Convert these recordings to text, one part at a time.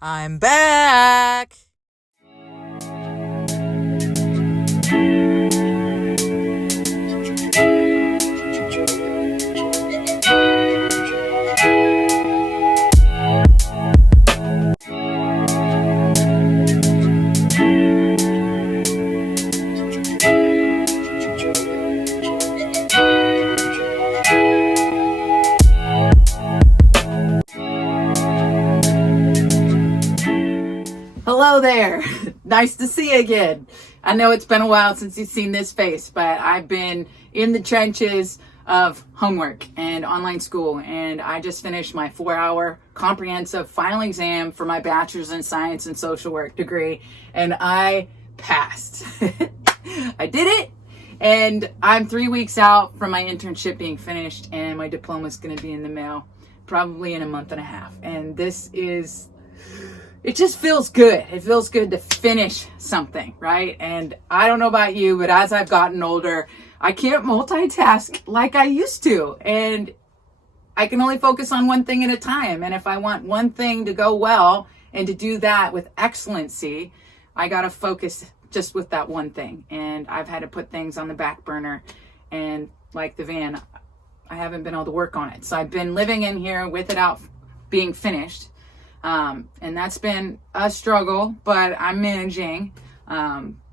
I'm back. Hello there. Nice to see you again. I know it's been a while since you've seen this face, but I've been in the trenches of homework and online school, and I just finished my 4-hour comprehensive final exam for my bachelor's in science and social work degree, and I passed. I did it, and I'm 3 weeks out from my internship being finished, and my diploma is going to be in the mail probably in a month and a half. And it just feels good. It feels good to finish something, right? And I don't know about you, but as I've gotten older, I can't multitask like I used to. And I can only focus on one thing at a time. And if I want one thing to go well and to do that with excellency, I got to focus just with that one thing. And I've had to put things on the back burner. And like the van, I haven't been able to work on it. So I've been living in here with it out being finished. And that's been a struggle, but I'm managing.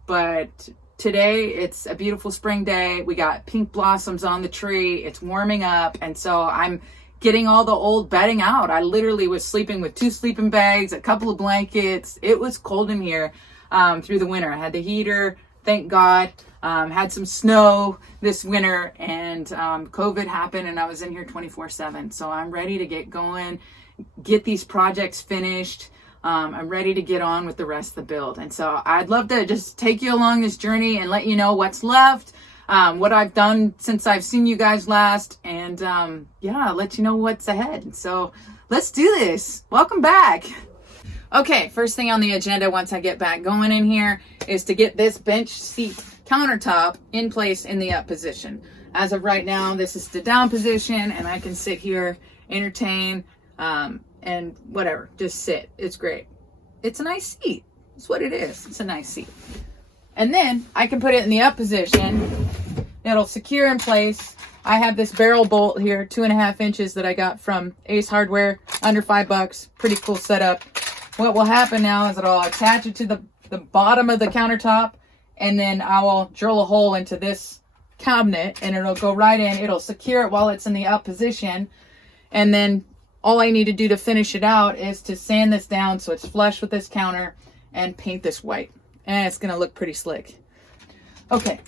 But today it's a beautiful spring day. We got pink blossoms on the tree. It's warming up. And so I'm getting all the old bedding out. I literally was sleeping with 2 sleeping bags, a couple of blankets. It was cold in here, through the winter. I had the heater, thank God. Had some snow this winter, and COVID happened, and I was in here 24/7. So I'm ready to get going, get these projects finished. I'm ready to get on with the rest of the build. And so I'd love to just take you along this journey and let you know what's left, what I've done since I've seen you guys last, and let you know what's ahead. So let's do this. Welcome back. Okay, first thing on the agenda once I get back going in here is to get this bench seat countertop in place in the up position. As of right now, this is the down position, and I can sit here, entertain, and whatever, just sit. It's great. It's a nice seat. It's what it is. It's a nice seat. And then I can put it in the up position. It'll secure in place. I have this barrel bolt here, 2.5 inches, that I got from Ace Hardware, under $5. Pretty cool setup. What will happen now is that I'll attach it to the bottom of the countertop, and then I will drill a hole into this cabinet, and it'll go right in. It'll secure it while it's in the up position, and then all I need to do to finish it out is to sand this down so it's flush with this counter and paint this white. And it's going to look pretty slick. Okay,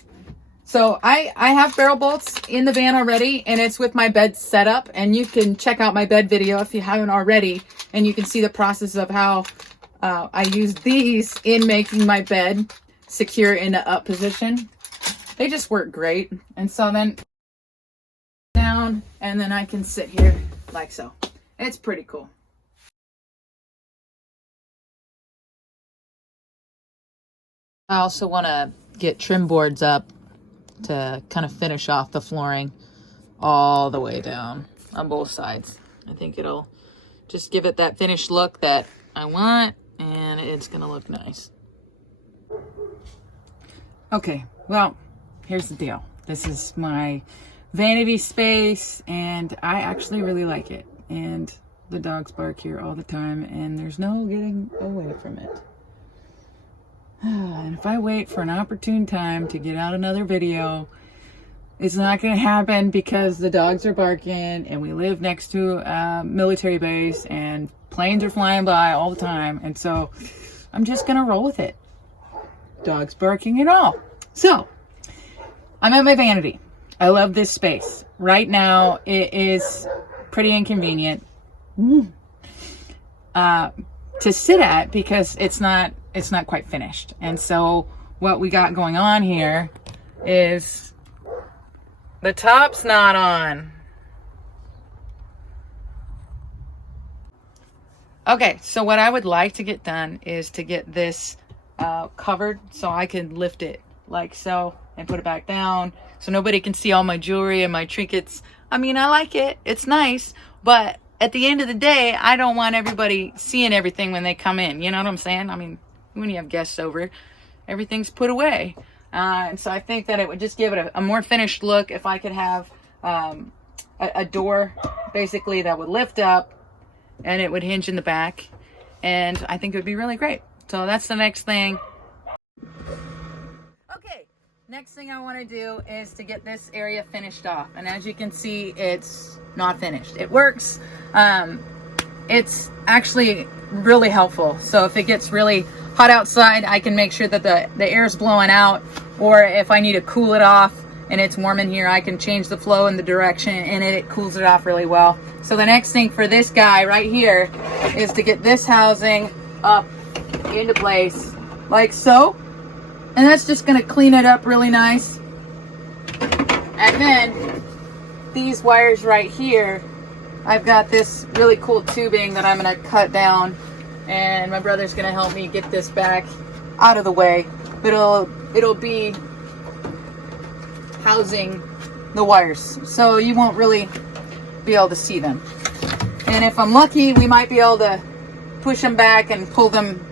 so I have barrel bolts in the van already, and it's with my bed setup. And you can check out my bed video if you haven't already, and you can see the process of how I use these in making my bed secure in the up position. They just work great. And so then down, and then I can sit here like so. It's pretty cool. I also want to get trim boards up to kind of finish off the flooring all the way down on both sides. I think it'll just give it that finished look that I want, and it's going to look nice. Okay, well, here's the deal. This is my vanity space, and I actually really like it. And the dogs bark here all the time, and there's no getting away from it. And if I wait for an opportune time to get out another video, it's not going to happen because the dogs are barking, and we live next to a military base, and planes are flying by all the time. And so I'm just going to roll with it. Dogs barking and all. So I'm at my vanity. I love this space. Right now, it is pretty inconvenient to sit at because it's not quite finished. And so what we got going on here is the top's not on. Okay, so what I would like to get done is to get this covered so I can lift it like so and put it back down so nobody can see all my jewelry and my trinkets. I mean, I like it. It's nice, but at the end of the day, I don't want everybody seeing everything when they come in. You know what I'm saying? I mean, when you have guests over, everything's put away. And so I think that it would just give it a more finished look if I could have a door basically that would lift up and it would hinge in the back. And I think it would be really great. So that's the next thing. Okay, next thing I want to do is to get this area finished off. And as you can see, it's not finished. It works. It's actually really helpful. So if it gets really hot outside, I can make sure that the air is blowing out, or if I need to cool it off and it's warm in here, I can change the flow and the direction and it cools it off really well. So the next thing for this guy right here is to get this housing up into place like so, and that's just going to clean it up really nice. And then these wires right here, I've got this really cool tubing that I'm going to cut down, and my brother's going to help me get this back out of the way, but it'll be housing the wires, so you won't really be able to see them. And if I'm lucky, we might be able to push them back and pull them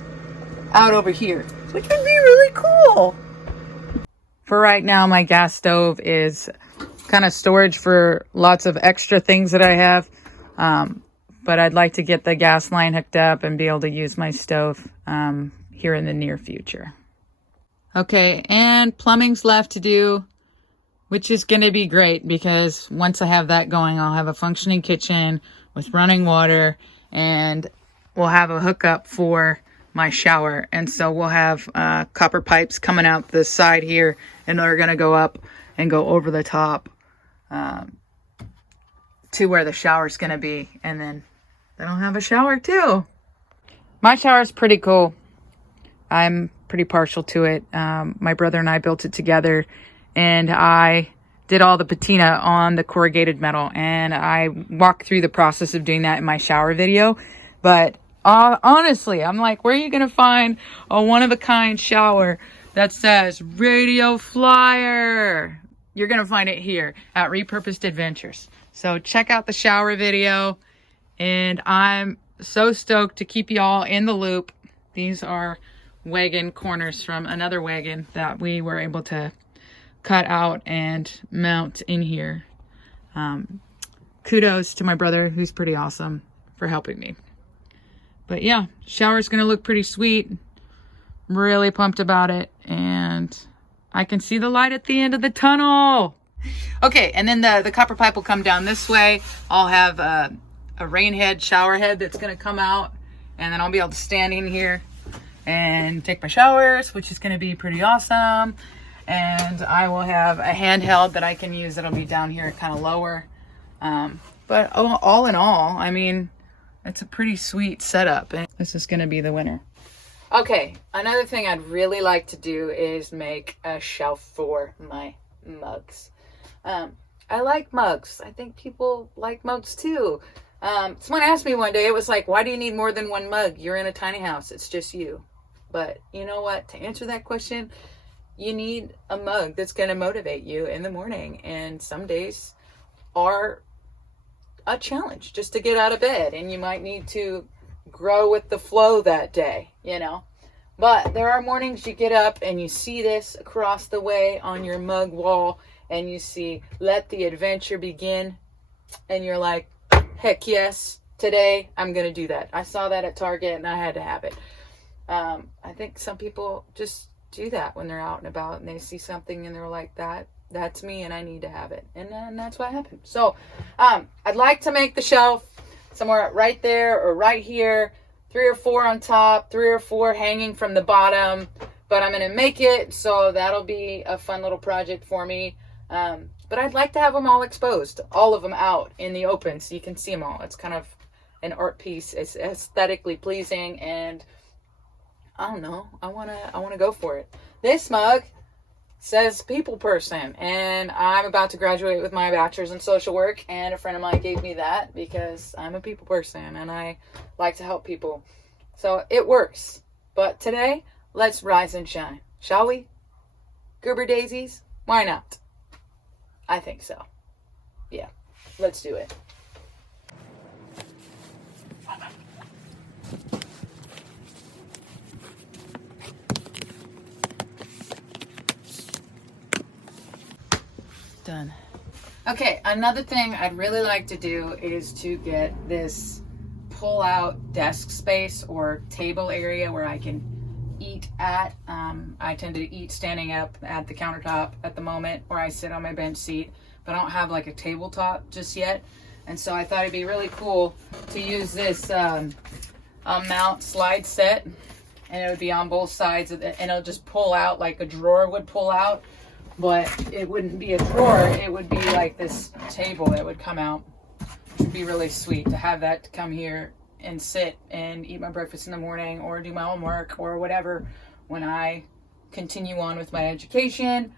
out over here, which would be really cool. For right now, my gas stove is kind of storage for lots of extra things that I have. But I'd like to get the gas line hooked up and be able to use my stove here in the near future. Okay, and plumbing's left to do, which is going to be great because once I have that going, I'll have a functioning kitchen with running water, and we'll have a hookup for my shower. And so we'll have copper pipes coming out the side here, and they're going to go up and go over the top to where the shower's going to be. And then I'll have a shower too. My shower is pretty cool. I'm pretty partial to it. My brother and I built it together, and I did all the patina on the corrugated metal, and I walked through the process of doing that in my shower video. But honestly, I'm like, where are you going to find a one-of-a-kind shower that says Radio Flyer? You're going to find it here at rePurposed Adventures. So check out the shower video, and I'm so stoked to keep y'all in the loop. These are wagon corners from another wagon that we were able to cut out and mount in here. Kudos to my brother, who's pretty awesome, for helping me. But yeah, shower's gonna look pretty sweet. Really pumped about it, and I can see the light at the end of the tunnel. Okay, and then the copper pipe will come down this way. I'll have a rain head, shower head that's gonna come out, and then I'll be able to stand in here and take my showers, which is gonna be pretty awesome. And I will have a handheld that I can use that'll be down here kind of lower. But all in all, I mean, it's a pretty sweet setup. And this is going to be the winner. Okay, another thing I'd really like to do is make a shelf for my mugs. I like mugs. I think people like mugs too. Someone asked me one day, it was like, why do you need more than one mug? You're in a tiny house. It's just you. But you know what? To answer that question, you need a mug that's going to motivate you in the morning. And some days are a challenge just to get out of bed. And you might need to grow with the flow that day, you know. But there are mornings you get up and you see this across the way on your mug wall. And you see, let the adventure begin. And you're like, heck yes, today I'm going to do that. I saw that at Target and I had to have it. I think some people just do that when they're out and about and they see something and they're like, that's me and I need to have it. And that's what happened. So I'd like to make the shelf somewhere right there or right here, 3 or 4 on top, 3 or 4 hanging from the bottom, but I'm going to make it, so that'll be a fun little project for me. But I'd like to have them all exposed, all of them out in the open so you can see them all. It's kind of an art piece. It's aesthetically pleasing, and I don't know, I want to go for it. This mug says people person, and I'm about to graduate with my bachelor's in social work, and a friend of mine gave me that because I'm a people person and I like to help people. So it works. But today, let's rise and shine, shall we? Gerber daisies? Why not? I think so. Yeah, let's do it. done. Okay, another thing I'd really like to do is to get this pull-out desk space or table area where I can eat at. I tend to eat standing up at the countertop at the moment, or I sit on my bench seat, but I don't have like a tabletop just yet. And so I thought it'd be really cool to use this mount slide set, and it would be on both sides of it, and it'll just pull out like a drawer would pull out, but it wouldn't be a drawer, it would be like this table that would come out, which would be really sweet to have that come here and sit and eat my breakfast in the morning or do my homework or whatever when I continue on with my education.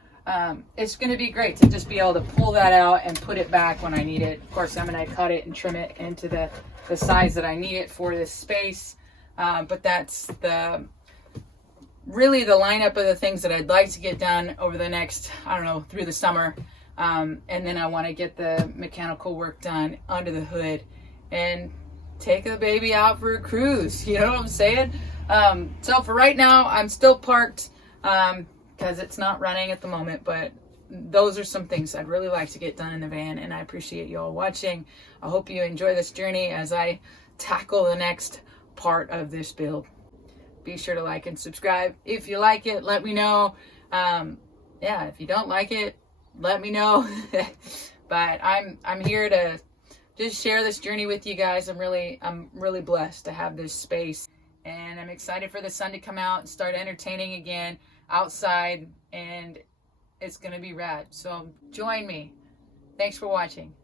It's going to be great to just be able to pull that out and put it back when I need it. Of course, I'm going to cut it and trim it into the size that I need it for this space. But that's really the lineup of the things that I'd like to get done over the next, I don't know, through the summer. And then I want to get the mechanical work done under the hood and take the baby out for a cruise. You know what I'm saying? So for right now, I'm still parked because it's not running at the moment, but those are some things I'd really like to get done in the van, and I appreciate you all watching. I hope you enjoy this journey as I tackle the next part of this build. Be sure to like and subscribe. If you like it, let me know. Yeah, if you don't like it, let me know. But I'm here to just share this journey with you guys. I'm really blessed to have this space, and I'm excited for the sun to come out and start entertaining again outside, and it's gonna be rad. So join me. Thanks for watching.